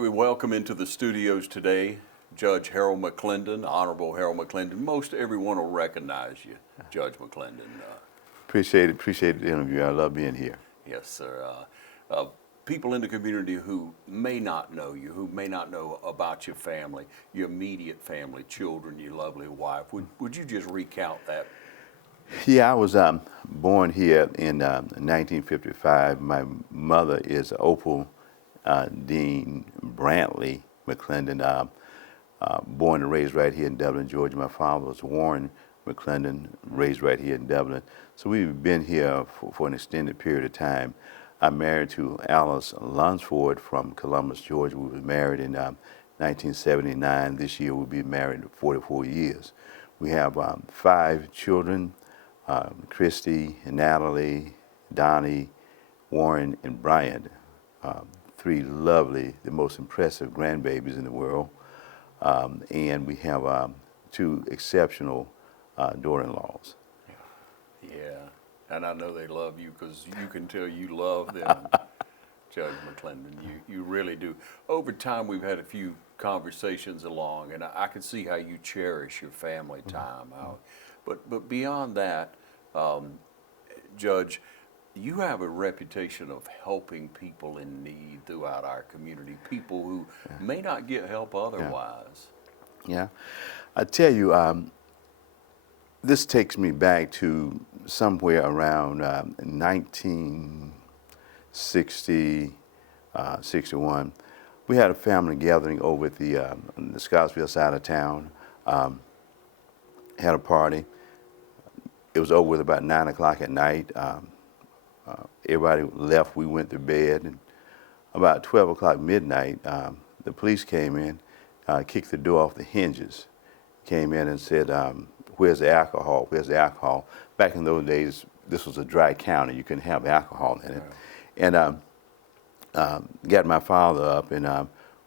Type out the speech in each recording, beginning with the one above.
right, we welcome into the studios today Judge Harold McLendon, Honorable Harold McLendon. Most everyone will recognize you, Judge McLendon. Appreciate the interview. I love being here. Yes, sir. People in the community who may not know you, who may not know about your family, your immediate family, children, your lovely wife, would you just recount that? Yeah, I was born here in 1955. My mother is Opal Dean Brantley McLendon, born and raised right here in Dublin, Georgia. My father was Warren McLendon, raised right here in Dublin. So we've been here for an extended period of time. I'm married to Alice Lunsford from Columbus, Georgia. We were married in 1979. This year we'll be married 44 years. We have 5 children, Christy, Natalie, Donnie, Warren, and Brian. 3 lovely, the most impressive grandbabies in the world. And we have 2 exceptional daughter-in-laws. Yeah, and I know they love you because you can tell you love them, Judge McLendon. You really do. Over time, we've had a few conversations along, and I can see how you cherish your family time. But beyond that, Judge, you have a reputation of helping people in need throughout our community, people who may not get help otherwise. Yeah. I tell you, this takes me back to somewhere around 1960, 61. We had a family gathering over at the Scottsville side of town, had a party. It was over with about 9 o'clock at night. Everybody left, we went to bed, and about 12 o'clock midnight, the police came in, kicked the door off the hinges, came in and said, where's the alcohol, where's the alcohol? Back in those days, this was a dry county, you couldn't have alcohol in it. And got my father up and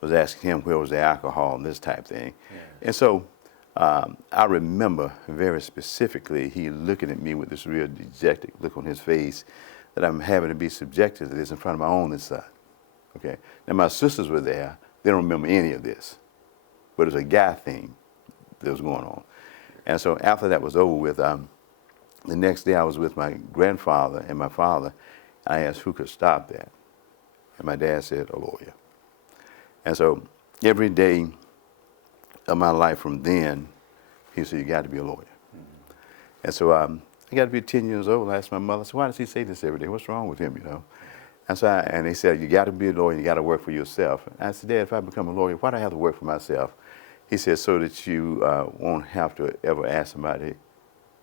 was asking him where was the alcohol and this type thing. And so I remember very specifically he looking at me with this real dejected look on his face that I'm having to be subjected to this in front of my only son. Okay. Now my sisters were there. They don't remember any of this, but it was a guy thing that was going on. And so after that was over with, the next day I was with my grandfather and my father. I asked who could stop that, and my dad said a lawyer. And so every day of my life from then, he said, you got to be a lawyer. And so I got to be 10 years old. I asked my mother, so why does he say this every day? What's wrong with him, you know? And so and they said, you got to be a lawyer, you got to work for yourself. And I said, Dad, if I become a lawyer, why do I have to work for myself? He said, so that you won't have to ever ask somebody to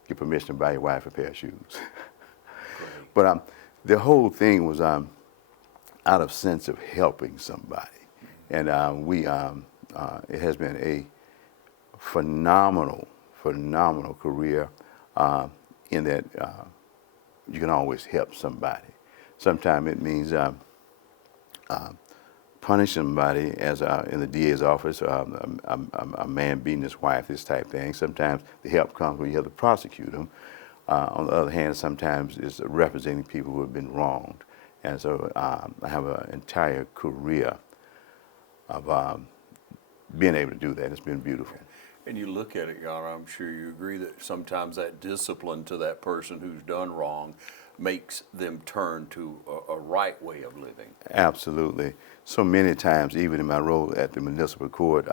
get permission to buy your wife a pair of shoes. But the whole thing was out of sense of helping somebody. And it has been a phenomenal career in that you can always help somebody. Sometimes it means punish somebody, as in the DA's office, a man beating his wife, this type of thing. Sometimes the help comes when you have to prosecute them. On the other hand, sometimes it's representing people who have been wronged. And so I have an entire career of being able to do that. It's been beautiful. And you look at it, Your Honor, I'm sure you agree that sometimes that discipline to that person who's done wrong makes them turn to a right way of living. Absolutely. So many times, even in my role at the Municipal Court,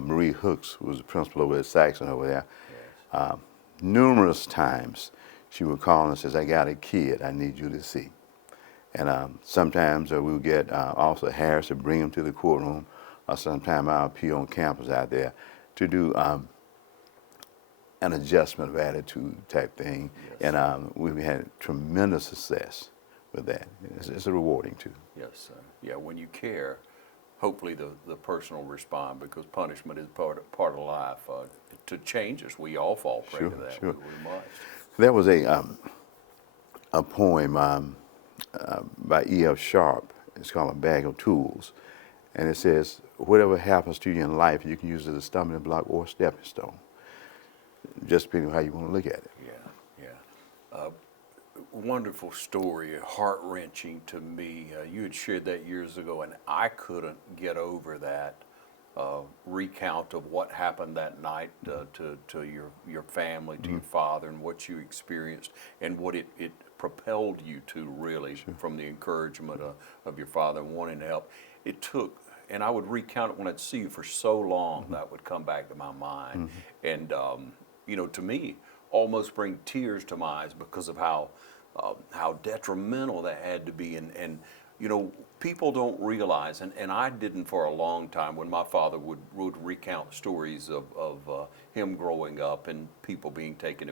Marie Hooks, who was the principal over at Saxon over there, numerous times she would call and says, I got a kid I need you to see. And sometimes we would get Officer Harris to bring him to the courtroom, or sometimes I'll appear on campus out there to do an adjustment of attitude type thing. And we've had tremendous success with that. It's rewarding too. Yes, sir. Yeah, when you care, hopefully the person will respond, because punishment is part of life. To change us, we all fall prey to that. Sure. We must. There was a poem by E.F. Sharp. It's called A Bag of Tools. And it says, whatever happens to you in life, you can use it as a stumbling block or a stepping stone, just depending on how you want to look at it. Yeah, yeah. Wonderful story, heart-wrenching to me. You had shared that years ago, and I couldn't get over that recount of what happened that night to your family, to your father, and what you experienced, and what it propelled you to really from the encouragement of your father and wanting to help. It took, and I would recount it when I'd see you for so long, that would come back to my mind. And, you know, to me, almost bring tears to my eyes because of how detrimental that had to be. And you know, people don't realize, and I didn't for a long time, when my father would recount stories of him growing up and people being taken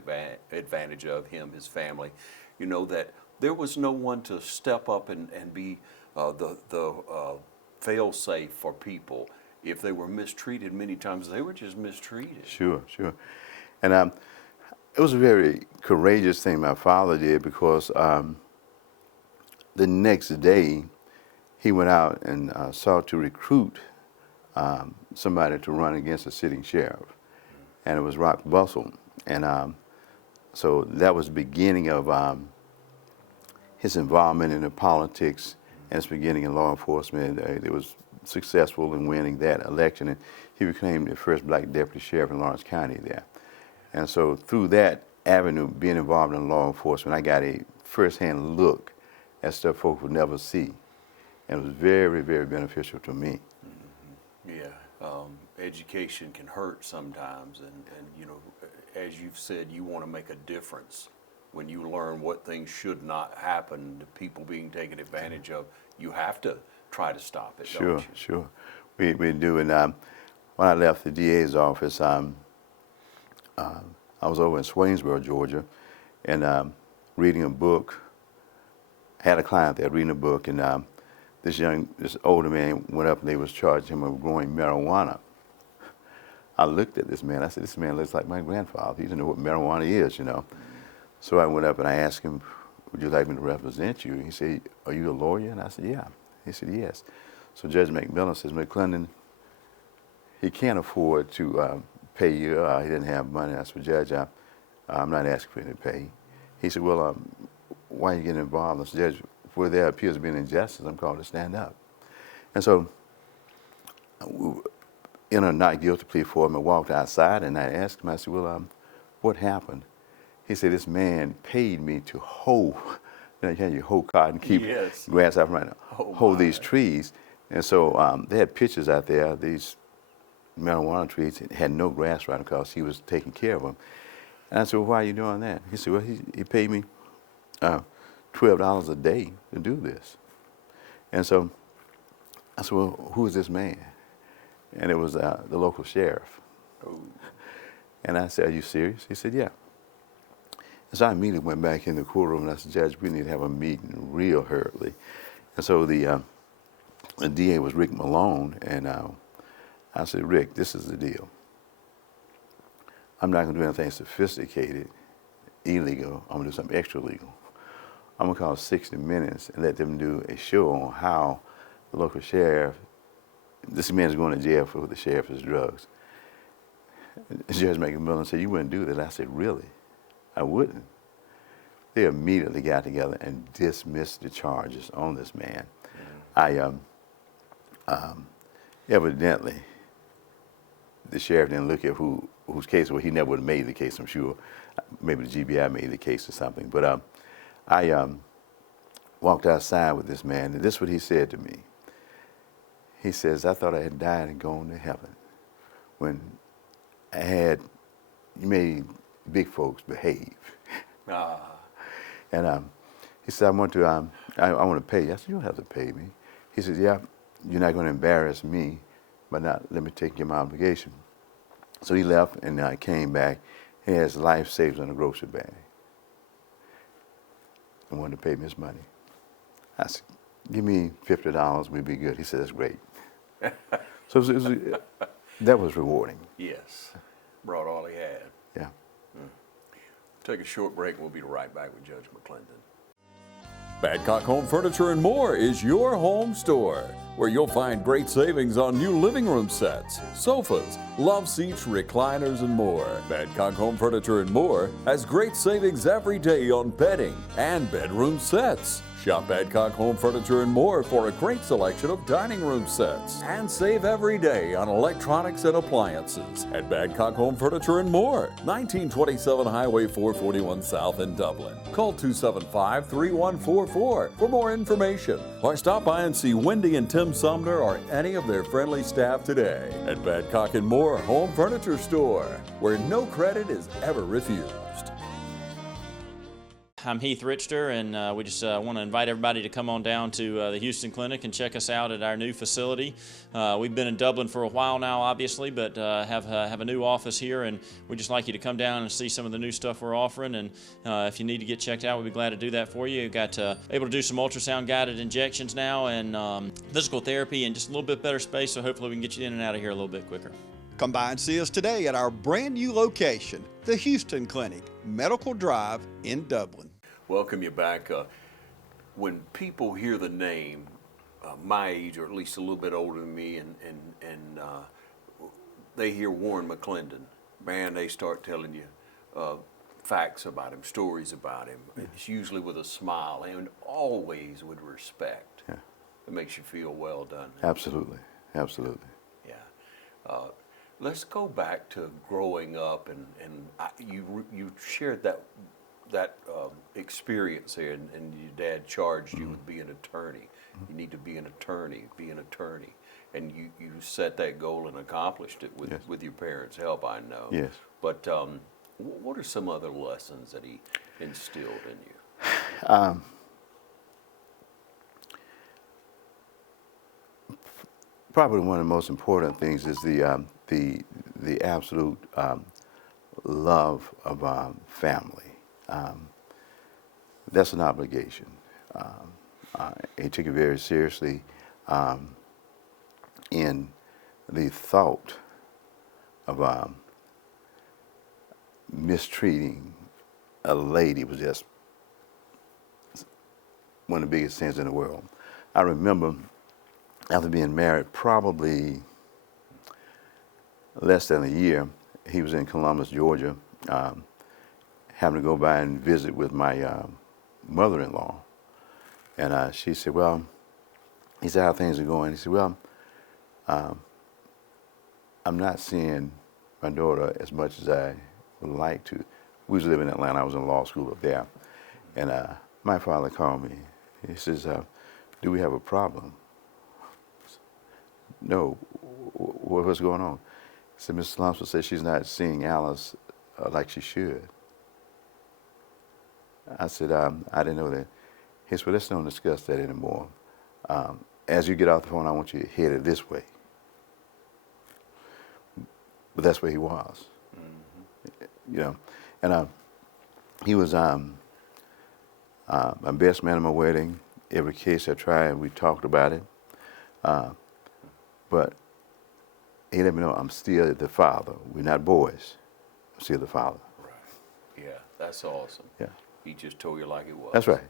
advantage of, him, his family, you know, that there was no one to step up and be the fail-safe for people. If they were mistreated, many times they were just mistreated. Sure, sure. And it was a very courageous thing my father did, because the next day he went out and sought to recruit somebody to run against a sitting sheriff, and it was Rock Bustle. And so that was the beginning of his involvement in the politics and his beginning in law enforcement. It was successful in winning that election, and he became the first black deputy sheriff in Lawrence County there. And so through that avenue, being involved in law enforcement, I got a first-hand look at stuff folks would never see. And it was very, very beneficial to me. Yeah, education can hurt sometimes, and you know, as you've said, you want to make a difference. When you learn what things should not happen, the people being taken advantage of, you have to try to stop it, Sure, don't you? sure. We do. And when I left the DA's office, I was over in Swainsboro, Georgia, and reading a book. Had a client there reading a book, and this older man went up and they was charging him with growing marijuana. I looked at this man. I said, "This man looks like my grandfather. He doesn't know what marijuana is, you know." So I went up and I asked him, "Would you like me to represent you?" He said, "Are you a lawyer?" And I said, "Yeah." He said, "Yes." So Judge McLendon says, "McLendon, he can't afford to pay you. He didn't have money." I said, "Judge, I'm not asking for you to pay." He said, "Well, why are you getting involved?" I said, "Judge, where there appears to be an injustice, I'm called to stand up." And so, in a not guilty plea for him, I walked outside and I asked him, I said, "Well, what happened?" He said, "This man paid me to hoe, you hoe cotton, keep Yes. grass out from right now, Oh, hoe my. these trees." And so they had pictures out there, these marijuana trees had no grass right because he was taking care of them. And I said, "Well, why are you doing that?" He said, "Well, he paid me $12 a day to do this." And so I said, "Well, who is this man?" And it was the local sheriff. Oh. And I said, "Are you serious?" He said, "Yeah." And so I immediately went back in the courtroom and I said, "Judge, we need to have a meeting real hurriedly." And so the DA was Rick Malone, and I said, "Rick, this is the deal. I'm not going to do anything sophisticated, illegal. I'm going to do something extra legal. I'm going to call 60 Minutes and let them do a show on how the local sheriff, this man's going to jail for the sheriff's drugs." And Judge McMillan said, "You wouldn't do that." I said, "Really? I wouldn't." They immediately got together and dismissed the charges on this man. Evidently, the sheriff didn't look at whose case it was. He never would have made the case, I'm sure. Maybe the GBI made the case or something. But I walked outside with this man, and this is what he said to me. He says, "I thought I had died and gone to heaven when you made big folks behave." Ah. And he said, "I want to pay you." I said, "You don't have to pay me." He said, "Yeah, you're not going to embarrass me, but not let me take your obligation." So he left, and I came back. He had his life saved in a grocery bag and wanted to pay me his money. I said, "Give me $50, we'll be good." He said, "That's great." So that was rewarding. Yes. Brought all he had. Yeah. Take a short break. We'll be right back with Judge McLendon. Badcock Home Furniture and More is your home store, where you'll find great savings on new living room sets, sofas, love seats, recliners, and more. Badcock Home Furniture and More has great savings every day on bedding and bedroom sets. Shop Badcock Home Furniture and More for a great selection of dining room sets. And save every day on electronics and appliances at Badcock Home Furniture and More, 1927 Highway 441 South in Dublin. Call 275-3144 for more information, or stop by and see Wendy and Tim Sumner or any of their friendly staff today at Badcock and More Home Furniture Store, where no credit is ever refused. I'm Heath Richter, and we just want to invite everybody to come on down to the Houston Clinic and check us out at our new facility. We've been in Dublin for a while now, obviously, but have a new office here, and we'd just like you to come down and see some of the new stuff we're offering. And if you need to get checked out, we'd be glad to do that for you. We've got able to do some ultrasound guided injections now, and physical therapy, and just a little bit better space. So hopefully we can get you in and out of here a little bit quicker. Come by and see us today at our brand new location, the Houston Clinic, Medical Drive in Dublin. Welcome you back. When people hear the name, my age, or at least a little bit older than me, and they hear Warren McLendon, man, they start telling you facts about him, stories about him. Yeah. It's usually with a smile and always with respect. Yeah. It makes you feel well done. Absolutely, absolutely. Yeah. Let's go back to growing up, and you shared that experience here, and your dad charged you with being an attorney. You need to be an attorney, and you set that goal and accomplished it with, yes, with your parents' help, I know. Yes. But what are some other lessons that he instilled in you? Probably one of the most important things is the absolute love of family. That's an obligation. He took it very seriously, in the thought of mistreating a lady was just one of the biggest sins in the world. I remember after being married probably less than a year, he was in Columbus, Georgia, having to go by and visit with my mother-in-law. And she said, well, he said, how things are going? He said, well, I'm not seeing my daughter as much as I would like to. We was living in Atlanta. I was in law school up there. And my father called me. He says, do we have a problem? No. What's going on? He said, Mr. Lumpster said she's not seeing Alice like she should. I said, I didn't know that. He said, well, let's don't discuss that anymore. As you get off the phone, I want you to head it this way. But that's where he was. Mm-hmm. You know, and he was my best man at my wedding. Every case I tried, we talked about it. But he let me know I'm still the father. We're not boys. I'm still the father. Right. Yeah, that's awesome. Yeah. He just told you like it was. That's right.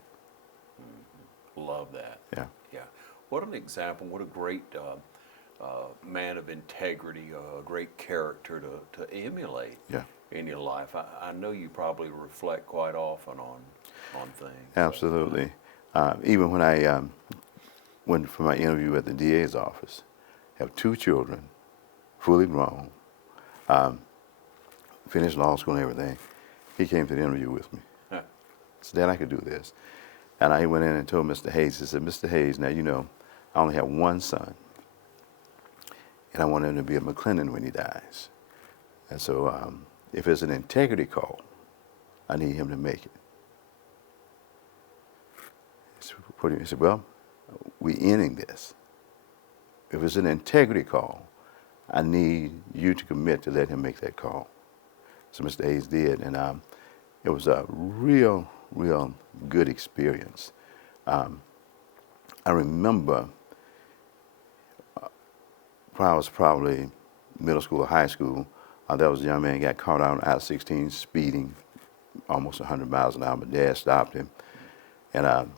Mm-hmm. Love that. Yeah. Yeah. What an example. What a great man of integrity, a great character to emulate, yeah, in your life. I know you probably reflect quite often on things. Absolutely. Even when I went for my interview at the DA's office, have 2 children, fully grown, finished law school and everything. He came to the interview with me. Huh. Said, Dad, I could do this. And I went in and told Mr. Hayes, he said, Mr. Hayes, now you know, I only have 1 son, and I want him to be a McLendon when he dies. And so if it's an integrity call, I need him to make it. He said, well, we're ending this. If it's an integrity call, I need you to commit to let him make that call. So Mr. Hayes did, and it was a real good experience. I remember when I was probably middle school or high school, there was a young man got caught out on I-16 speeding almost 100 miles an hour. My dad stopped him, and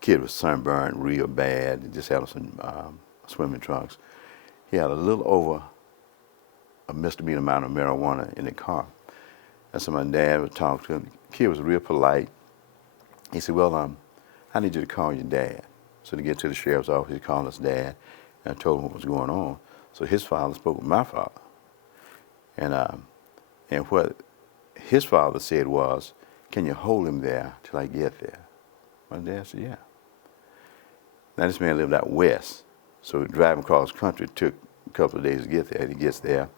Kid was sunburned real bad, just had some swimming trunks. He had a little over a misdemeanor amount of marijuana in the car. And so my dad would talk to him. The kid was real polite. He said, well, I need you to call your dad. So to get to the sheriff's office, he called his dad and told him what was going on. So his father spoke with my father. And what his father said was, can you hold him there till I get there? My dad said, yeah. Now this man lived out west, so driving across country took a couple of days to get there. He gets there,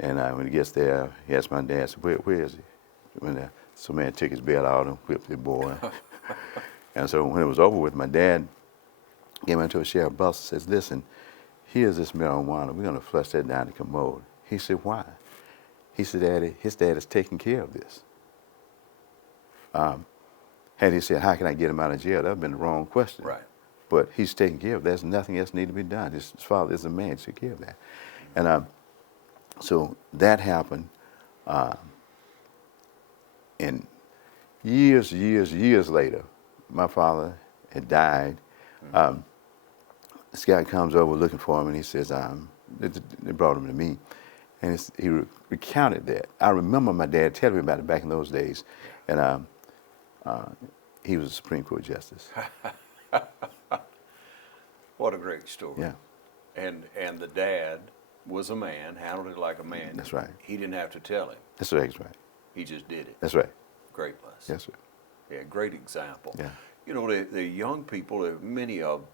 and when he gets there, he asked my dad, said, where is he? So man took his belt out and whipped the boy. And so when it was over with, my dad came into a sheriff's bus and says, listen, here's this marijuana. We're going to flush that down the commode. He said, why? He said, Daddy, his dad is taking care of this. Had he said, how can I get him out of jail? That would have been the wrong question. Right. But he's taking care of it. There's nothing else need to be done. His father is a man to take care of that. And so that happened. And years later, my father had died. This guy comes over looking for him, and he says, they brought him to me. And he recounted that. I remember my dad telling me about it back in those days. And he was a Supreme Court justice. What a great story. Yeah. And the dad was a man, handled it like a man. That's right. He didn't have to tell him. That's right. He just did it. That's right. Great lesson. Yes, sir. Yeah, great example. Yeah. You know, the young people, many of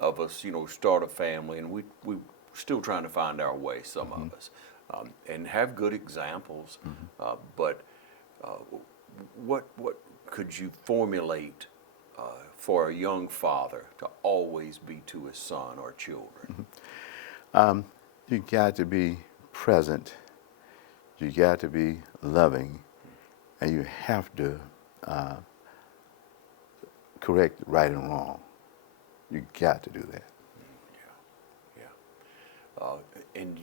us, you know, start a family, and we still trying to find our way, some of us, and have good examples. But what could you formulate for a young father to always be to his son or children? You got to be present. You got to be loving, and you have to correct right and wrong. You got to do that. And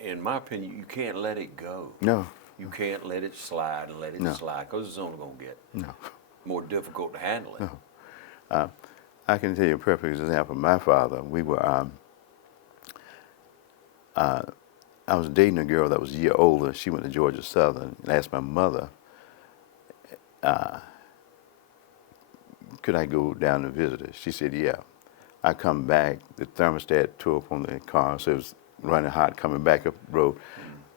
in my opinion, you can't let it go. No. You can't let it slide and let it slide, because it's only going to get more difficult to handle it. No. I can tell you a perfect example. My father, we were, I was dating a girl that was a year older. She went to Georgia Southern, and asked my mother, could I go down and visit her? She said, yeah. I come back, the thermostat tore up on the car, so it was running hot coming back up the road.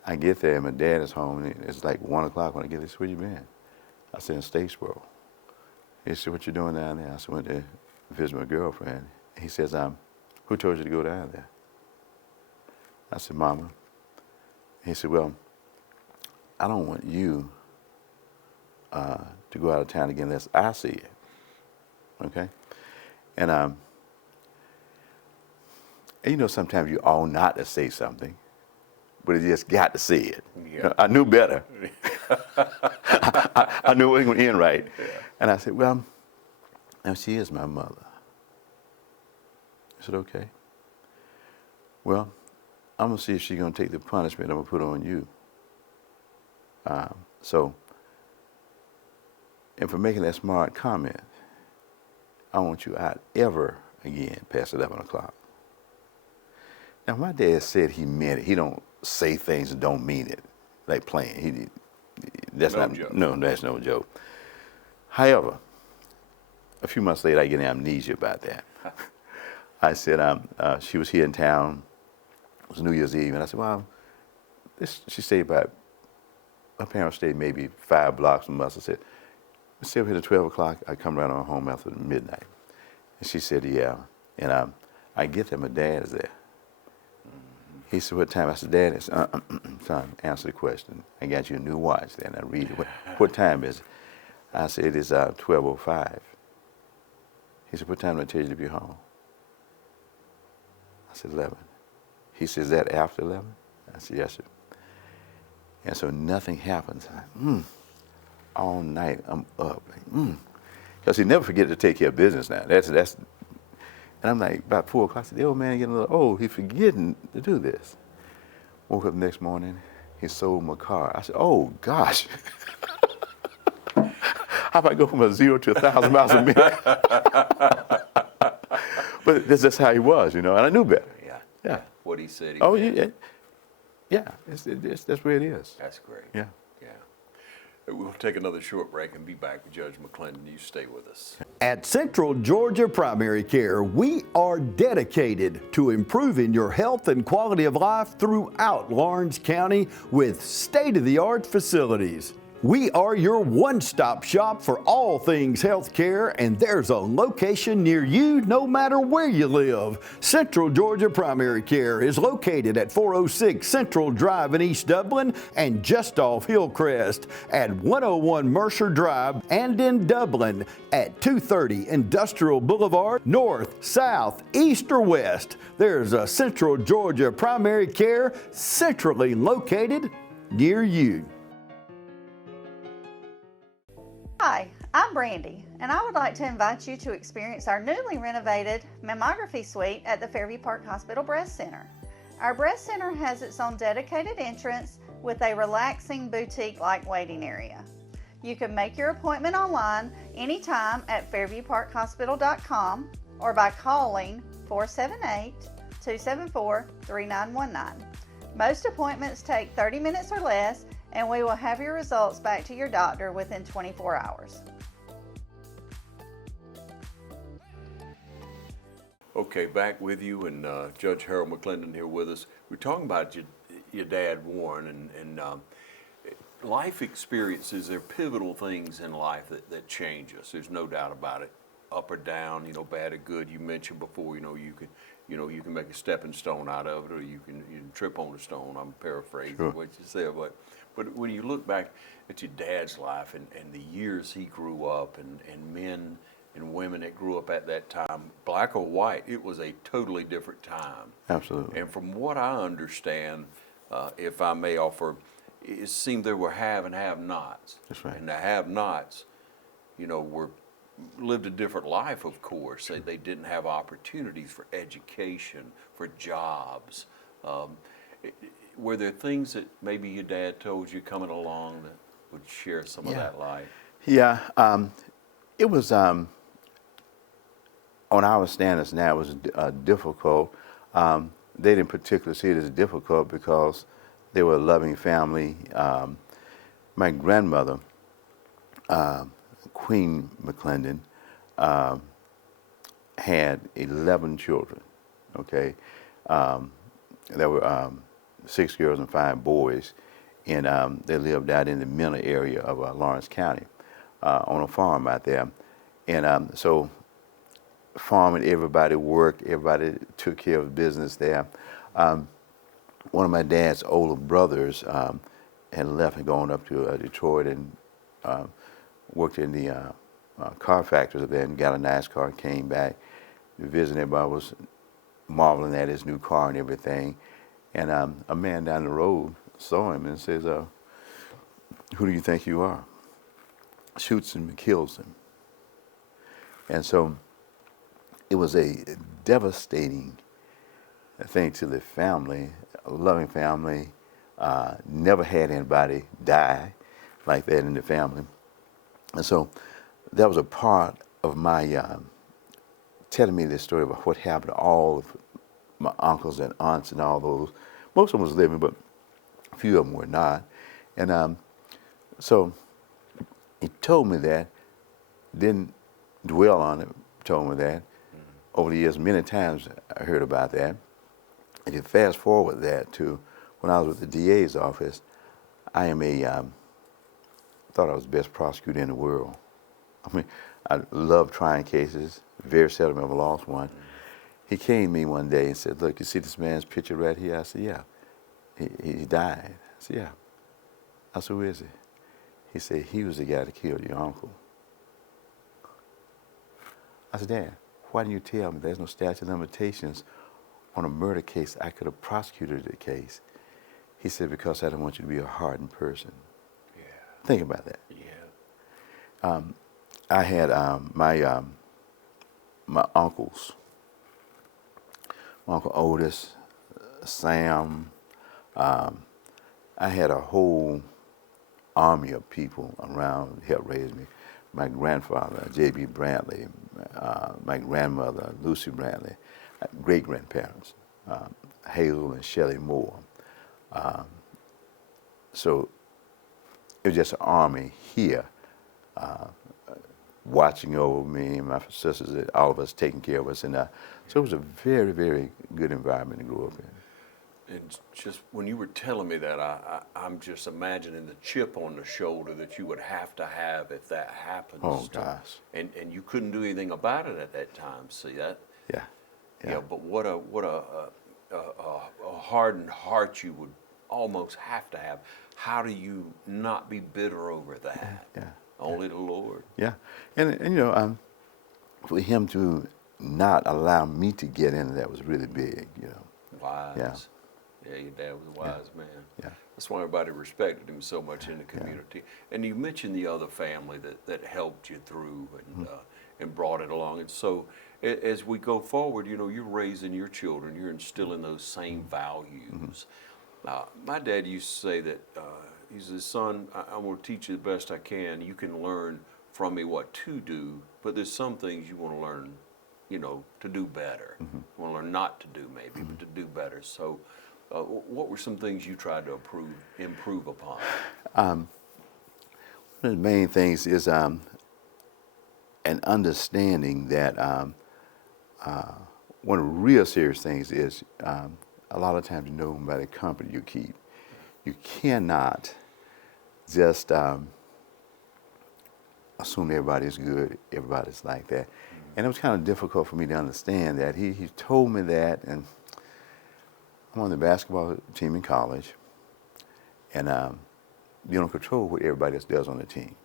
I get there, and my dad is home, and it's like 1 o'clock when I get there. Where you been? I said, in Statesboro. He said, what you doing down there? I said, went to visit my girlfriend. He says, who told you to go down there? I said, Mama. He said, well, I don't want you to go out of town again unless I see it. Okay? And you know, sometimes you ought not to say something, but you just got to say it. Yeah. I knew better. I knew it wasn't going to end right. Yeah. And I said, well, now she is my mother. I said, okay. Well, I'm going to see if she's going to take the punishment I'm going to put on you. And for making that smart comment, I want you out ever again past 11 o'clock. Now, my dad said he meant it. He don't say things and don't mean it, like playing. That's No not joke. No, that's no joke. However, a few months later, I get amnesia about that. I said, she was here in town. It was New Year's Eve, and I said, well, she stayed about, her parents stayed maybe 5 blocks from us. I said, let's stay up here at 12 o'clock. I come right on home after midnight. And she said, yeah. And I get there, my dad is there. He said, what time? I said, Dad, it's, son, answer the question. I got you a new watch then. I read it. What time is it? I said, it is 12:05. He said, what time did I tell you to be home? I said, 11. He said, is that after 11? I said, yes, sir. And so nothing happens. All night I'm up. Because he never forget to take care of business now. That's. And I'm like, about 4 o'clock, I said, the old man getting a little old. He's forgetting to do this. Woke up the next morning, he sold my car. I said, oh, gosh. how about I go from a 0 to 1,000 miles a minute? But that's just how he was, you know, and I knew better. Yeah. Yeah. What he said he Oh, meant. yeah, that's where it is. That's great. Yeah. Yeah. We'll take another short break and be back with Judge McLendon. You stay with us. At Central Georgia Primary Care, we are dedicated to improving your health and quality of life throughout Lawrence County with state-of-the-art facilities. We are your one-stop shop for all things health care, and there's a location near you no matter where you live. Central Georgia Primary Care is located at 406 Central Drive in East Dublin and just off Hillcrest, at 101 Mercer Drive, and in Dublin at 230 Industrial Boulevard. North, south, east, or west, there's a Central Georgia Primary Care centrally located near you. Hi, I'm Brandy, and I would like to invite you to experience our newly renovated mammography suite at the Fairview Park Hospital Breast Center. Our breast center has its own dedicated entrance with a relaxing boutique-like waiting area. You can make your appointment online anytime at fairviewparkhospital.com or by calling 478-274-3919. Most appointments take 30 minutes or less, and we will have your results back to your doctor within 24 hours. Okay, back with you, and Judge Harold McLendon here with us. We're talking about your dad, Warren, and life experiences. They're pivotal things in life that change us. There's no doubt about it. Up or down, you know, bad or good. You mentioned before, you can make a stepping stone out of it, or you can trip on a stone. I'm paraphrasing what you said, but when you look back at your dad's life and the years he grew up, and men and women that grew up at that time, black or white, it was a totally different time. Absolutely. And from what I understand, if I may offer, it seemed there were have and have-nots. That's right. And the have-nots, lived a different life, of course. They didn't have opportunities for education, for jobs. Were there things that maybe your dad told you coming along that would share some of that life? Yeah, it was, on our standards now, it was difficult. They didn't particularly see it as difficult because they were a loving family. My grandmother, Queen McLendon, had 11 children, okay? There were 6 girls and 5 boys, and they lived out in the Miller area of Lawrence County on a farm out there. And so farming, everybody worked, everybody took care of business there. One of my dad's older brothers had left and gone up to Detroit and worked in the car factories there and got a nice car and came back to visit. Everybody was marveling at his new car and everything. And a man down the road saw him and says, who do you think you are? Shoots him and kills him. And so it was a devastating thing to the family, a loving family. Never had anybody die like that in the family. And so that was a part of my telling me this story about what happened to all of my uncles and aunts and all those. Most of them was living, but a few of them were not. And so he told me that, didn't dwell on it, told me that. Over the years, many times I heard about that. If you fast forward that to when I was with the DA's office, I am thought I was the best prosecutor in the world. I mean, I love trying cases, very seldom ever lost one. He came to me one day and said, look, you see this man's picture right here? I said, yeah. He died. I said, yeah. I said, who is he? He said, he was the guy that killed your uncle. I said, Dad, why didn't you tell me there's no statute of limitations on a murder case? I could have prosecuted the case. He said, because I don't want you to be a hardened person. Yeah. Think about that. Yeah. I had my uncles, my Uncle Otis, Sam. I had a whole army of people around to help raise me. my grandfather, J.B. Bradley, my grandmother, Lucy Bradley, great-grandparents, Hazel and Shelley Moore. So it was just an army here watching over me, my sisters, all of us taking care of us. And so it was a very, very good environment to grow up in. And just when you were telling me that, I'm just imagining the chip on the shoulder that you would have to have if that happens. Oh, gosh. And you couldn't do anything about it at that time. See that? Yeah. Yeah. But what a hardened heart you would almost have to have. How do you not be bitter over that? Yeah. Only the Lord. Yeah, and you know, for him to not allow me to get into that was really big, you know. Wise. Yeah. Yeah, your dad was a wise man. Yeah. That's why everybody respected him so much in the community. And you mentioned the other family that helped you through and brought it along. And so as we go forward, you know, you're raising your children, you're instilling those same values. My dad used to say that he says, son, I'm going to teach you the best I can. You can learn from me what to do, but there's some things you want to learn, you know, to do better. You want to learn not to do maybe, but to do better. So what were some things you tried to improve upon? One of the main things is an understanding that one of the real serious things is a lot of times you know by the company you keep. You cannot just assume everybody's good, everybody's like that. And it was kind of difficult for me to understand that. He told me that, and I'm on the basketball team in college, and you don't control what everybody else does on the team,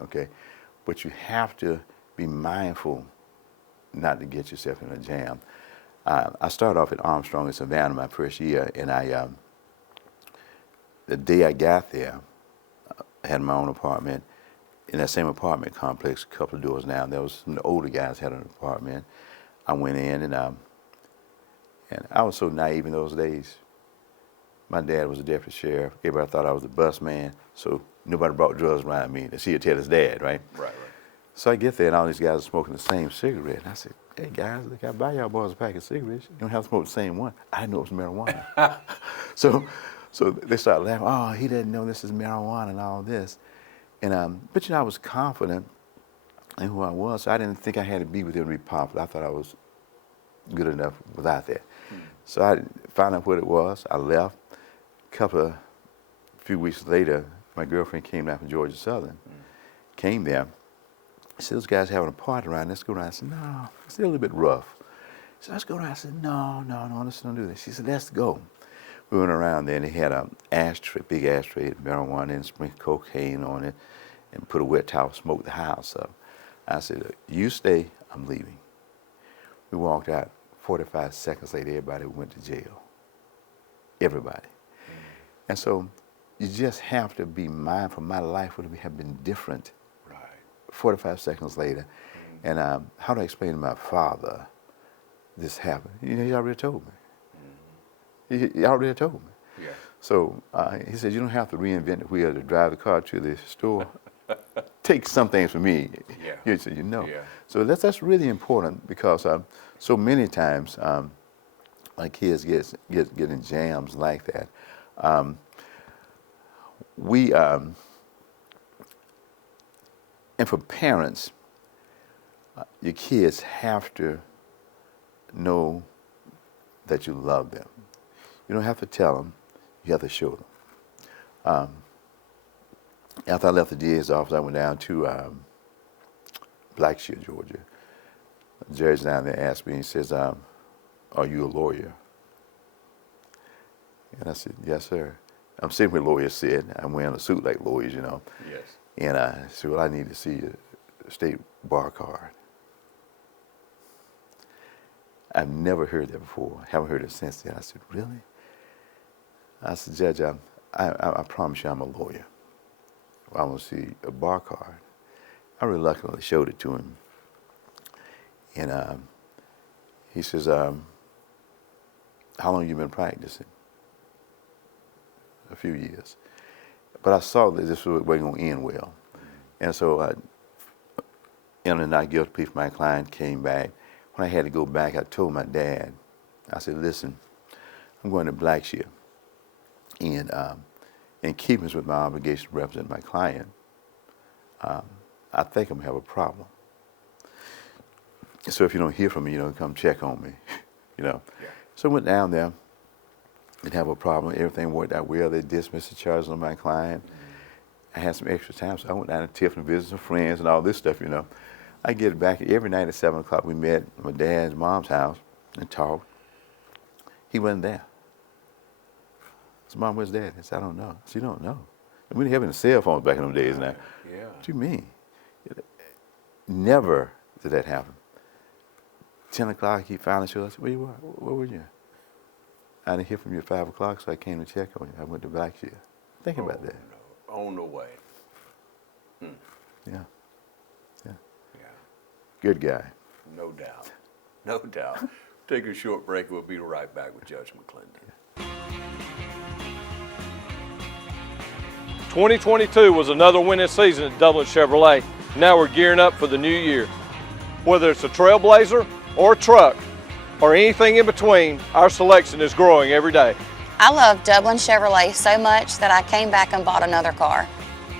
okay? But you have to be mindful not to get yourself in a jam. I started off at Armstrong in Savannah my first year, and the day I got there, I had my own apartment. In that same apartment complex, a couple of doors down, there was some older guys had an apartment. I went in, and I was so naive in those days. My dad was a deputy sheriff. Everybody thought I was the bus man, so nobody brought drugs around me. She would tell his dad, right? Right. So I get there, and all these guys are smoking the same cigarette. And I said, hey, guys, look, I buy y'all boys a pack of cigarettes. You don't have to smoke the same one. I didn't know it was marijuana. So they started laughing. Oh, he didn't know this is marijuana and all this. And but you know, I was confident in who I was. So I didn't think I had to be with them to be popular. I thought I was good enough without that. So I found out what it was. I left. A few weeks later, my girlfriend came down from Georgia Southern. Came there. She said, those guys having a party around. Let's go around. I said, no, it's still a little bit rough. She said, let's go around. I said, no, let's don't do that. She said, let's go. We went around there, and they had an ashtray, big ashtray of marijuana, and sprinkled cocaine on it, and put a wet towel, smoked the house up. I said, you stay, I'm leaving. We walked out. 45 seconds later, everybody went to jail. Everybody. And so you just have to be mindful. My life would have been different 45 seconds later. And how do I explain to my father this happened? You know, he already told me. He already told me. Yeah. So he said, you don't have to reinvent the wheel to drive the car to the store. Take some things from me. Yeah. He said, you know. Yeah. So that's really important, because so many times my kids get in jams like that. And for parents, your kids have to know that you love them. You don't have to tell them, you have to show them. After I left the DA's office, I went down to Blackshear, Georgia. The judge down there asked me, he says, are you a lawyer? And I said, yes, sir. I'm sitting where lawyers sit. I'm wearing a suit like lawyers, you know. Yes. And I said, well, I need to see your state bar card. I've never heard that before. Haven't heard it since then. I said, really? I said, Judge, I promise you I'm a lawyer. I want to see a bar card. I reluctantly showed it to him. And he says, how long have you been practicing? A few years. But I saw that this wasn't going to end well. And so in a not guilty plea for my client came back. When I had to go back, I told my dad, I said, listen, I'm going to Blackshear. And in keeping with my obligation to represent my client, I think I'm going to have a problem. So if you don't hear from me, come check on me, Yeah. So I went down there, didn't have a problem. Everything worked out well. They dismissed the charges on my client. I had some extra time, so I went down to Tiffany, visit some friends and all this stuff, I get back every night at 7 o'clock. We met at my dad's mom's house and talked. He wasn't there. I said, Mom, where's Dad? He said, I don't know. I said, you don't know? And we didn't have any cell phones back in those days now. Yeah. What do you mean? Never did that happen. 10 o'clock, he finally showed up. I said, where you were? Where were you? I didn't hear from you at 5 o'clock, so I came to check on you. I went to Blackshear. Think about that. No. On the way. Yeah. Yeah. Yeah. Good guy. No doubt. No doubt. Take a short break. We'll be right back with Judge McLendon. 2022 was another winning season at Dublin Chevrolet. Now we're gearing up for the new year. Whether it's a Trailblazer or a truck or anything in between, our selection is growing every day. I love Dublin Chevrolet so much that I came back and bought another car.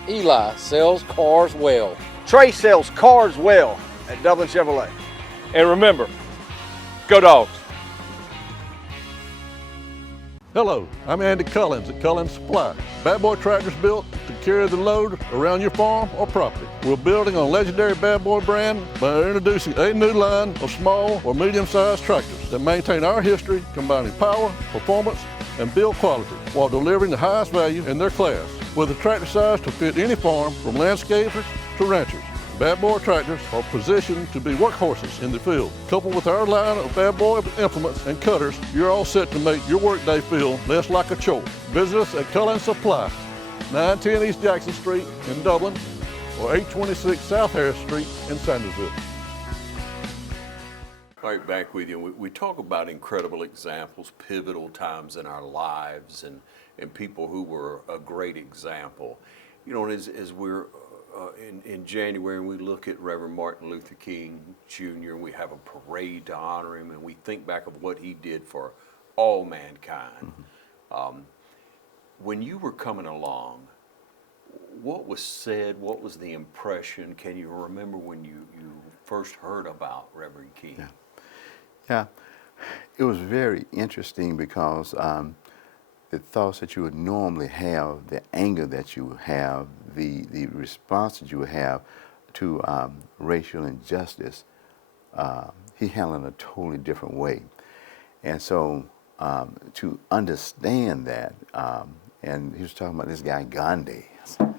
Eli sells cars well. Trey sells cars well at Dublin Chevrolet. And remember, go Dogs. Hello, I'm Andy Cullins at Cullins Supply. Bad Boy tractors built to carry the load around your farm or property. We're building on legendary Bad Boy brand by introducing a new line of small or medium-sized tractors that maintain our history, combining power, performance, and build quality while delivering the highest value in their class. With a tractor size to fit any farm, from landscapers to ranchers, Bad Boy tractors are positioned to be workhorses in the field. Coupled with our line of Bad Boy implements and cutters, you're all set to make your workday feel less like a chore. Visit us at Cullins Supply, 910 East Jackson Street in Dublin, or 826 South Harris Street in Sandersville. All right, back with you. We talk about incredible examples, pivotal times in our lives, and people who were a great example. As we're in January, and we look at Reverend Martin Luther King Jr., and we have a parade to honor him, and we think back of what he did for all mankind. When you were coming along, what was said? What was the impression? Can you remember when you first heard about Reverend King? Yeah, it was very interesting because the thoughts that you would normally have, the anger that you would have, the response that you would have to racial injustice, he handled in a totally different way. And so to understand that, and he was talking about this guy Gandhi. I said,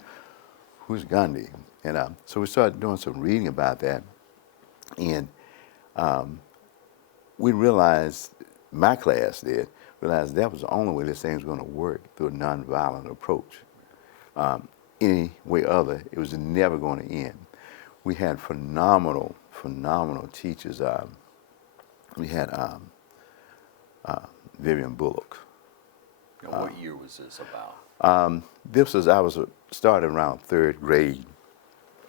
who's Gandhi? And so we started doing some reading about that, and we realized, my class did, realized that was the only way this thing was going to work, through a nonviolent approach. Any way other, it was never going to end. We had phenomenal teachers. We had Vivian Bullock. And what year was this about? I was started around 3rd grade.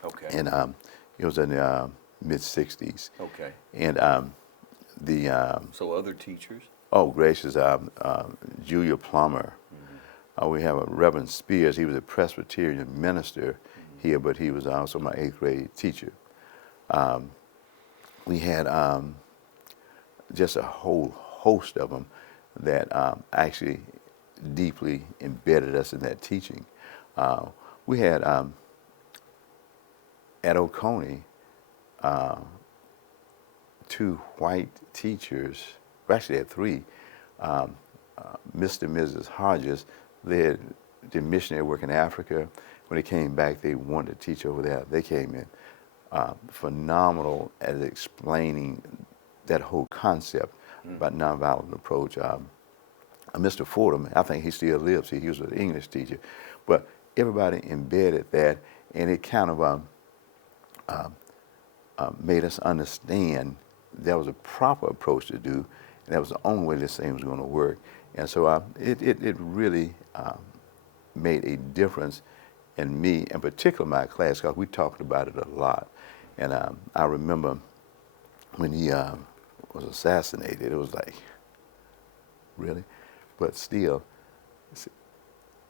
Okay. And it was in the mid-60s. Okay. And so other teachers? Oh, gracious, Julia Plummer. We have a Reverend Spears. He was a Presbyterian minister here, but he was also my 8th grade teacher. We had just a whole host of them that actually deeply embedded us in that teaching. We had at Oconee 2 white teachers. We actually had 3. Mr. and Mrs. Hodges, they had did missionary work in Africa. When they came back, they wanted to teach over there. They came in phenomenal at explaining that whole concept about nonviolent approach. Mr. Fordham, I think he still lives here. He was an English teacher. But everybody embedded that, and it kind of made us understand there was a proper approach to do, and that was the only way this thing was going to work. And so it really made a difference in me, in particular my class, because we talked about it a lot. And I remember when he was assassinated, it was like, really? But still,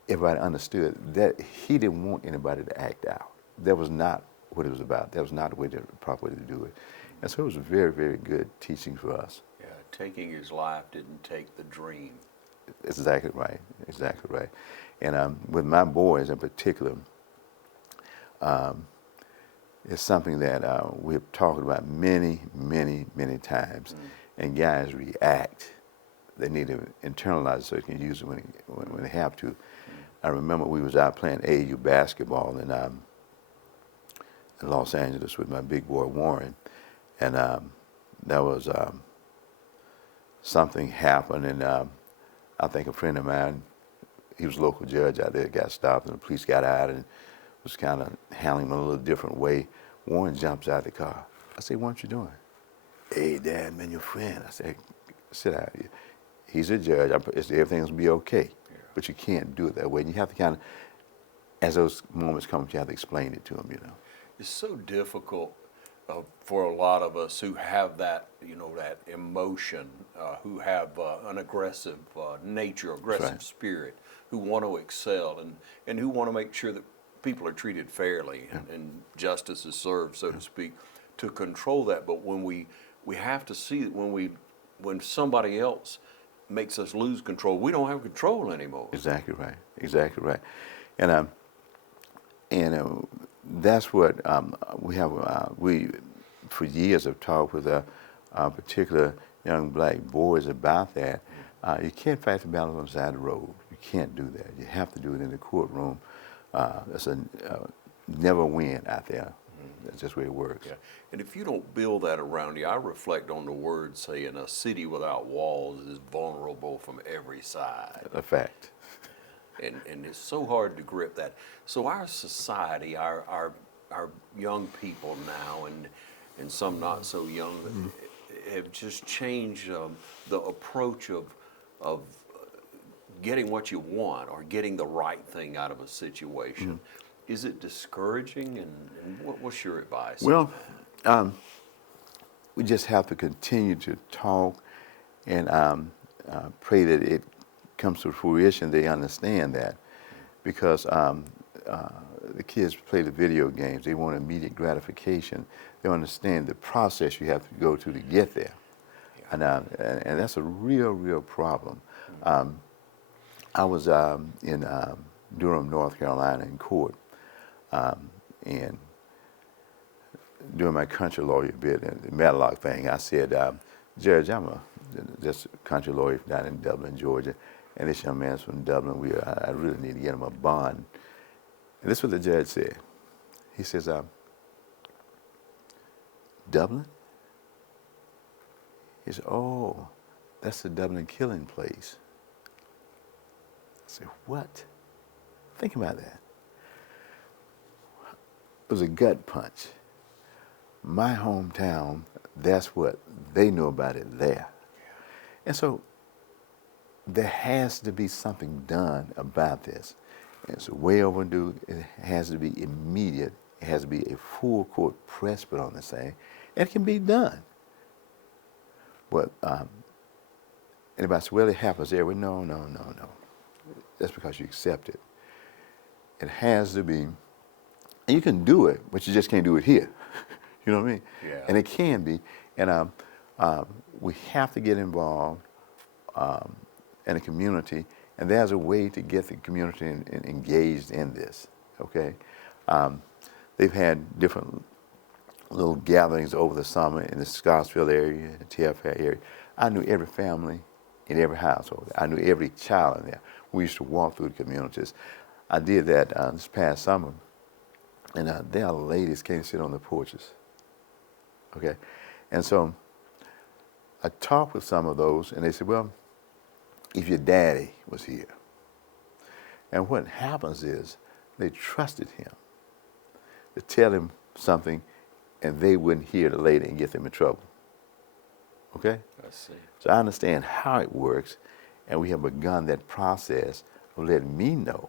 everybody understood that he didn't want anybody to act out. That was not what it was about. That was not the proper way to do it. And so it was a very, very good teaching for us. Yeah, taking his life didn't take the dream. Exactly right, exactly right. And with my boys in particular, it's something that we've talked about many, many, many times. And guys react. They need to internalize it so they can use it when they have to. I remember we was out playing AAU basketball in Los Angeles with my big boy Warren, and there was something happened, and I think a friend of mine, he was a local judge out there, got stopped, and the police got out and was kind of handling him in a little different way. Warren jumps out of the car. I said, "What you doing?" "Hey, Dad, man, your friend." I said, "Sit down. He's a judge. Everything's gonna be okay." Yeah. But you can't do it that way. And you have to kind of, as those moments come, you have to explain it to him, you know. It's so difficult for a lot of us who have that, that emotion, who have an aggressive nature, aggressive right. spirit, who want to excel and who want to make sure that people are treated fairly and justice is served, so to speak, to control that. But when we have to see that when somebody else makes us lose control, we don't have control anymore. Exactly right. Exactly right. And that's what we have. We for years have talked with particular young black boys about that. You can't fight the battle on the side of the road. You can't do that. You have to do it in the courtroom. That's a never win out there. That's just the way it works. Yeah. And if you don't build that around you, I reflect on the words saying a city without walls is vulnerable from every side. A fact. And it's so hard to grip that. So our society, our young people now, and some not so young, have just changed the approach of getting what you want or getting the right thing out of a situation. Is it discouraging, and what's your advice? Well, we just have to continue to talk and pray that it comes to fruition. They understand that, because the kids play the video games. They want immediate gratification. They understand the process you have to go to get there, and that's a real problem. I was in Durham, North Carolina, in court. And doing my country lawyer bit and the Matlock thing, I said, "Judge, I'm just a country lawyer down in Dublin, Georgia, and this young man's from Dublin. I really need to get him a bond." And this is what the judge said. He says, "Dublin?" He said, "Oh, that's the Dublin killing place." I said, "What?" Think about that. It was a gut punch. My hometown, that's what they know about it there. And so there has to be something done about this. And it's way overdue. It has to be immediate. It has to be a full court press put on this thing. It can be done. But anybody says, "Well, it happens everywhere." No. That's because you accept it. It has to be. And you can do it, but you just can't do it here. You know what I mean? Yeah. And it can be. And we have to get involved in the community, and there's a way to get the community engaged in this, okay? They've had different little gatherings over the summer in the Scottsville area, the TFA area. I knew every family in every household. I knew every child in there. We used to walk through the communities. I did that this past summer. And there are ladies came to sit on the porches, okay? And so I talked with some of those, and they said, "Well, if your daddy was here." And what happens is they trusted him to tell him something, and they wouldn't hear the lady and get them in trouble, okay? I see. So I understand how it works, and we have begun that process of letting me know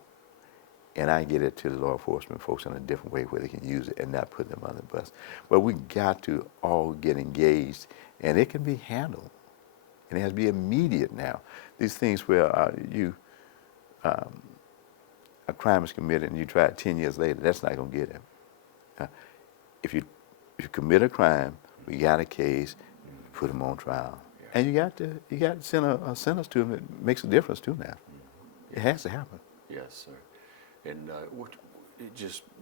And I get it to the law enforcement folks in a different way where they can use it and not put them on the bus. But we got to all get engaged, and it can be handled. And it has to be immediate now. These things where a crime is committed and you try it 10 years later, that's not going to get him. If you commit a crime, we got a case, put him on trial. And you got to send a sentence to him that makes a difference too now. It has to happen. Yes, sir. And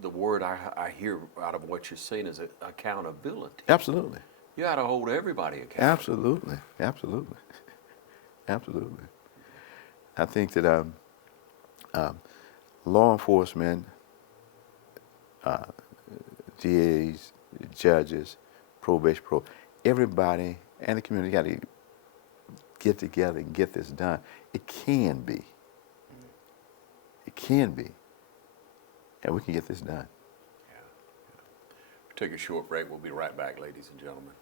the word I hear out of what you're saying is accountability. Absolutely. You got to hold everybody accountable. Absolutely, absolutely, absolutely. I think that law enforcement, DAs, judges, probation, everybody and the community got to get together and get this done. It can be. It can be. And we can get this done. We'll take a short break. We'll be right back, ladies and gentlemen.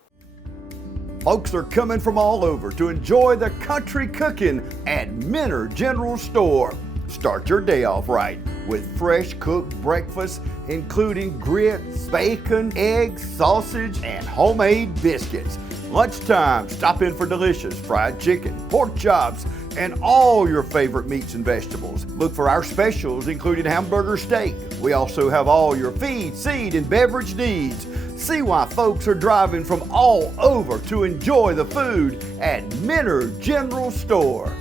Folks are coming from all over to enjoy the country cooking at Minner General Store. Start your day off right with fresh cooked breakfast, including grits, bacon, eggs, sausage, and homemade biscuits. Lunchtime, stop in for delicious fried chicken, pork chops, and all your favorite meats and vegetables. Look for our specials, including hamburger steak. We also have all your feed, seed, and beverage needs. See why folks are driving from all over to enjoy the food at Minner General Store.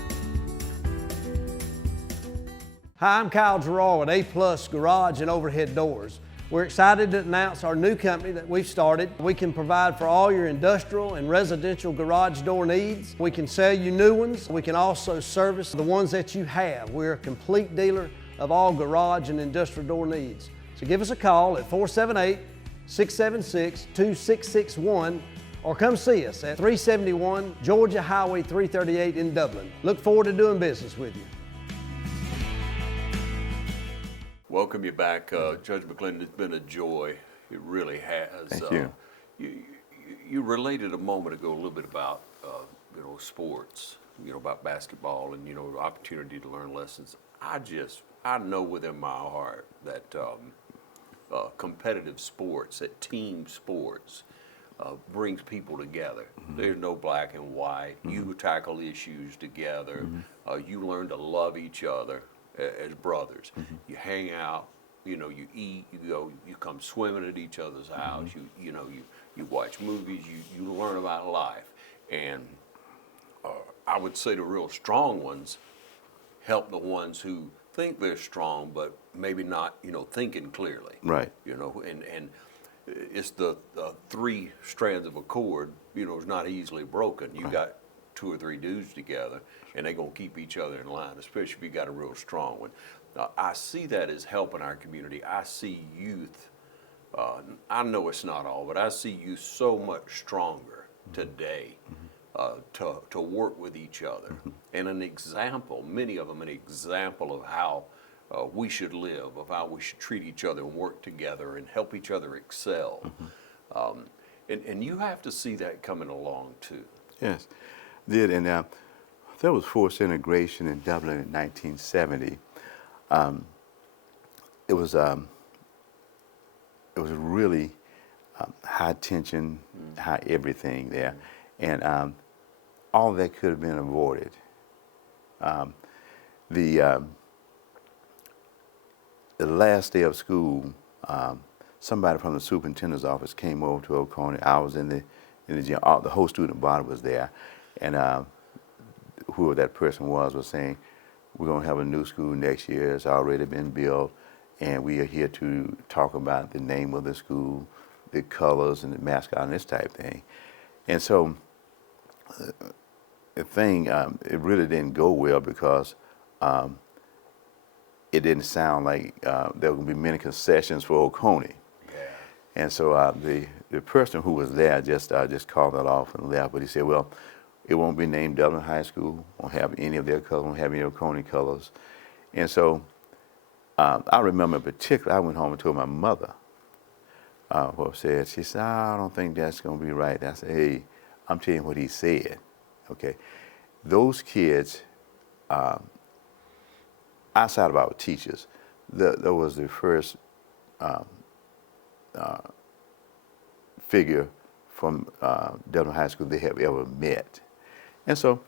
Hi, I'm Kyle Gerard with A+ Garage and Overhead Doors. We're excited to announce our new company that we've started. We can provide for all your industrial and residential garage door needs. We can sell you new ones. We can also service the ones that you have. We're a complete dealer of all garage and industrial door needs. So give us a call at 478-676-2661 or come see us at 371 Georgia Highway 338 in Dublin. Look forward to doing business with you. Welcome you back, Judge McLendon. It's been a joy. It really has. Thank you. You related a moment ago a little bit about sports, about basketball and the opportunity to learn lessons. I know within my heart that competitive sports, that team sports, brings people together. Mm-hmm. There's no black and white. Mm-hmm. You tackle issues together. Mm-hmm. You learn to love each other as brothers. Mm-hmm. You hang out, you eat, you come swimming at each other's house, mm-hmm. you watch movies, you learn about life. And I would say the real strong ones help the ones who think they're strong, but maybe not, thinking clearly. Right. And it's the three strands of a cord, is not easily broken. You got two or three dudes together, and they're going to keep each other in line, especially if you got a real strong one. I see that as helping our community. I see youth, I know it's not all, but I see youth so much stronger today to work with each other. And an example, many of them an example of how we should live, of how we should treat each other and work together and help each other excel. And you have to see that coming along too. Yes, did. And there was forced integration in Dublin in 1970. It was really high tension, high everything there, and all that could have been avoided. The last day of school, somebody from the superintendent's office came over to Oconee. I was in the gym. The whole student body was there, and whoever that person was saying, "We're going to have a new school next year. It's already been built, and we are here to talk about the name of the school, the colors, and the mascot, and this type thing." And so the thing, it really didn't go well because it didn't sound like there were going to be many concessions for Oconee. And so the person who was there just called that off and left. But he said, "Well, it won't be named Dublin High School. Won't have any of their colors. Won't have any Oconee colors." And so I remember in particular, I went home and told my mother what said. She said, "I don't think that's going to be right." I said, "Hey, I'm telling you what he said. Okay, those kids, outside of our teachers, that was the first figure from Dublin High School they have ever met. And so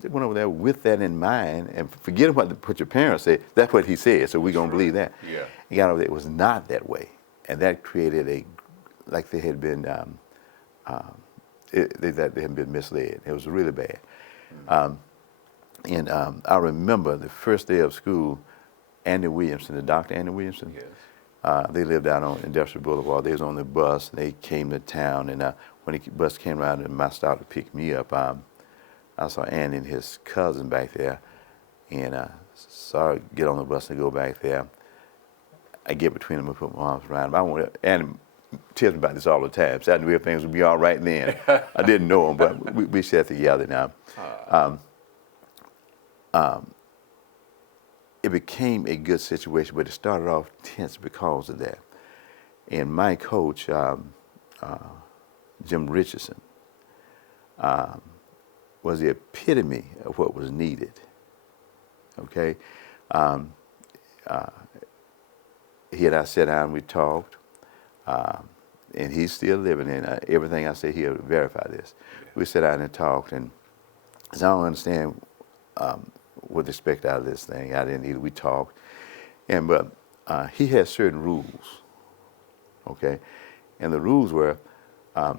they went over there with that in mind, and forgetting what your parents say, that's what he said, so we're going to believe that. Yeah. He got over there, it was not that way. And that created like they had been, they had been misled. It was really bad. And I remember the first day of school, Andy Williamson, the Dr. Andy Williamson, Yes. they lived out on Industrial Boulevard. They was on the bus. They came to town, and when the bus came around and my stop to pick me up, I saw Andy and his cousin back there, and saw her get on the bus and go back there. I get between them and put my arms around him. Andy tells me about this all the time, so I knew everything would be all right then. I didn't know him, but we sat together now. It became a good situation, but it started off tense because of that. And my coach, Jim Richardson, was the epitome of what was needed. Okay, he and I sat down, we talked, and he's still living. And everything I say, he'll verify this. We sat down and talked, and I don't understand what to expect out of this thing. I didn't either. We talked, but he had certain rules. Okay, and the rules were, I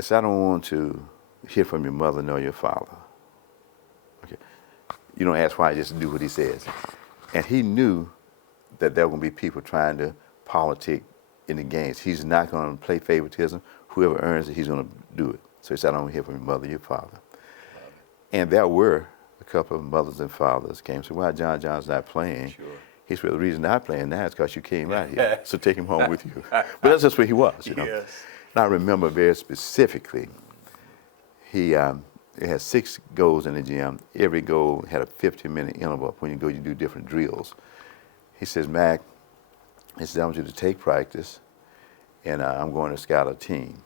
said, I don't want to hear from your mother nor your father. Okay, you don't ask why, just do what he says. And he knew that there were going to be people trying to politic in the games. He's not going to play favoritism. Whoever earns it, he's going to do it. So he said, I don't want to hear from your mother, your father. And there were a couple of mothers and fathers came and said, well, John's not playing. Sure. He said, well, the reason I'm not playing now is because you came out here. So take him home with you. But that's just where he was, you know. Yes. And I remember very specifically, he had 6 goals in the gym. Every goal had a 15-minute interval. When you go, you do different drills. He says, Mac, he says, I want you to take practice, and I'm going to scout a team.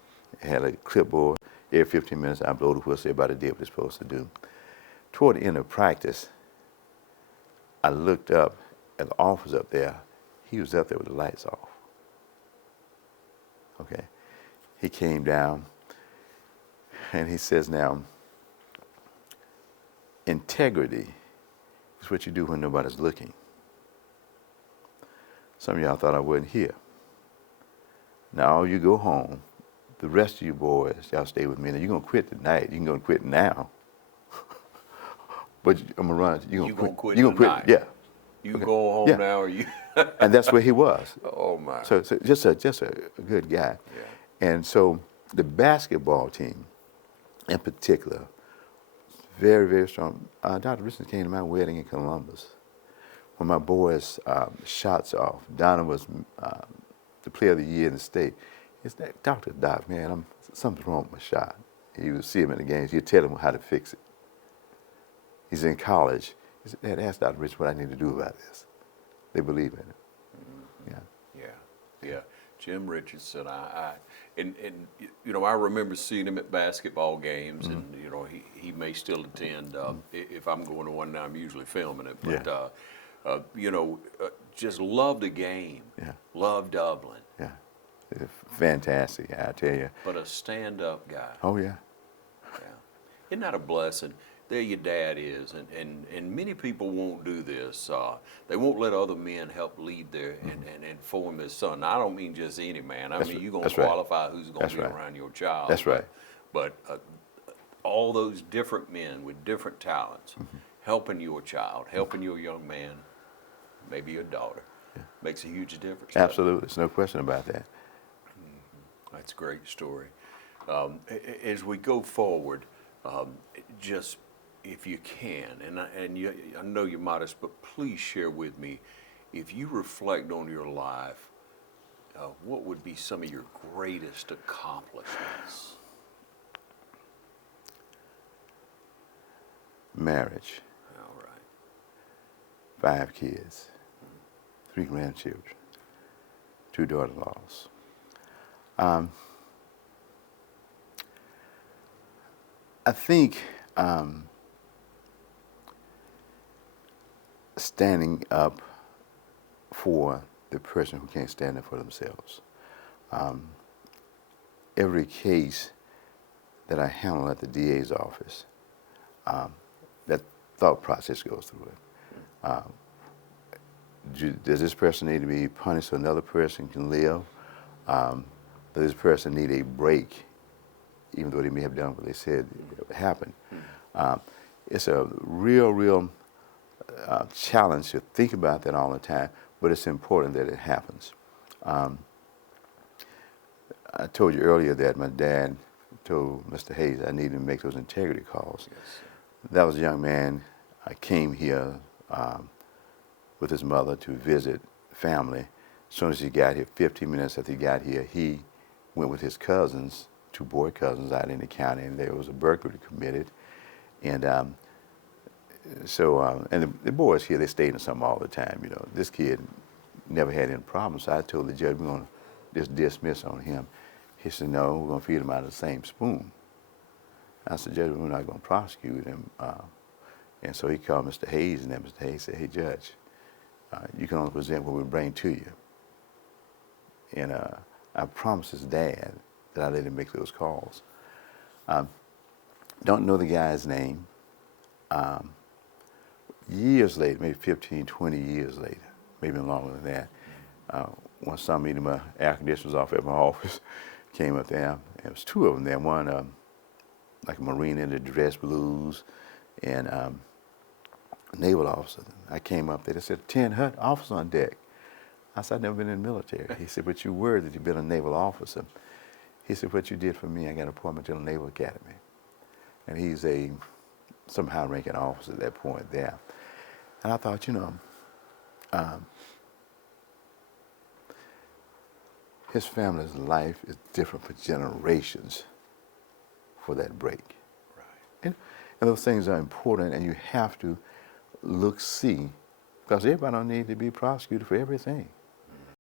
I had a clipboard. Every 15 minutes, I blow the whistle. Everybody did what they're supposed to do. Toward the end of practice, I looked up at the officer up there. He was up there with the lights off. Okay. He came down, and he says, now, integrity is what you do when nobody's looking. Some of y'all thought I wasn't here. Now you go home. The rest of you boys, y'all stay with me. Now you're gonna quit tonight. You can go and quit now. But I'm gonna run. You gonna quit You gonna tonight? quit? Yeah. You Okay. go home Yeah. now, or you? And that's where he was. Oh my. So just a good guy. Yeah. And so the basketball team, in particular, very, very strong. Dr. Richardson came to my wedding in Columbus. When my boys' shots off, Donna was the player of the year in the state. He said, Dr. Doc, man, something's wrong with my shot. He would see him in the games. He'd tell him how to fix it. He's in college. He said, Dad, ask Dr. Richardson what I need to do about this. They believe in it. Yeah. Yeah. Jim Richardson, and you know, I remember seeing him at basketball games, and you know, he may still attend. If I'm going to one now, I'm usually filming it. But you know, just loved the game. Yeah. Loved Dublin. Yeah. It's fantastic, I tell you. But a stand-up guy. Oh yeah. Yeah. Isn't that a blessing? There your dad is, and many people won't do this. They won't let other men help lead their and form their son. Now, I don't mean just any man. I mean, you're going to qualify who's going to be around your child. That's right. But all those different men with different talents, helping your child, helping your young man, maybe your daughter, makes a huge difference. Absolutely. There's no question about that. That's a great story. As we go forward, just if you can, and I know you're modest, but please share with me, if you reflect on your life, what would be some of your greatest accomplishments? Marriage. All right. 5 kids, 3 grandchildren, 2 daughter-in-laws. I think standing up for the person who can't stand up for themselves. Every case that I handle at the DA's office, that thought process goes through it. Does this person need to be punished so another person can live? Does this person need a break, even though they may have done what they said happened? It's a real challenge to think about that all the time, but it's important that it happens. I told you earlier that my dad told Mr. Hayes I needed to make those integrity calls. Yes. That was a young man. I came here with his mother to visit family. As soon as he got here, 15 minutes after he got here, he went with his cousins, 2 boy cousins out in the county, and there was a burglary committed. And and the boys here, they stayed in something all the time. You know, this kid never had any problems. So I told the judge, we're going to just dismiss on him. He said, no, we're going to feed him out of the same spoon. I said, Judge, we're not going to prosecute him. And so he called Mr. Hayes, and then Mr. Hayes said, hey, Judge, you can only present what we bring to you. And I promised his dad that I let him make those calls. Don't know the guy's name. Years later, maybe 15, 20 years later, maybe longer than that, one summer meeting, my air conditioner was off at my office, came up there. There was 2 of them there. One, like a Marine in the dress blues, and a naval officer. I came up there. They said, 10 Hut officer on deck. I said, I've never been in the military. He said, but you were that you've been a naval officer. He said, what you did for me, I got an appointment to the Naval Academy. And he's some high-ranking officer at that point there. And I thought, you know, his family's life is different for generations for that break. Right. And those things are important, and you have to see, because everybody don't need to be prosecuted for everything.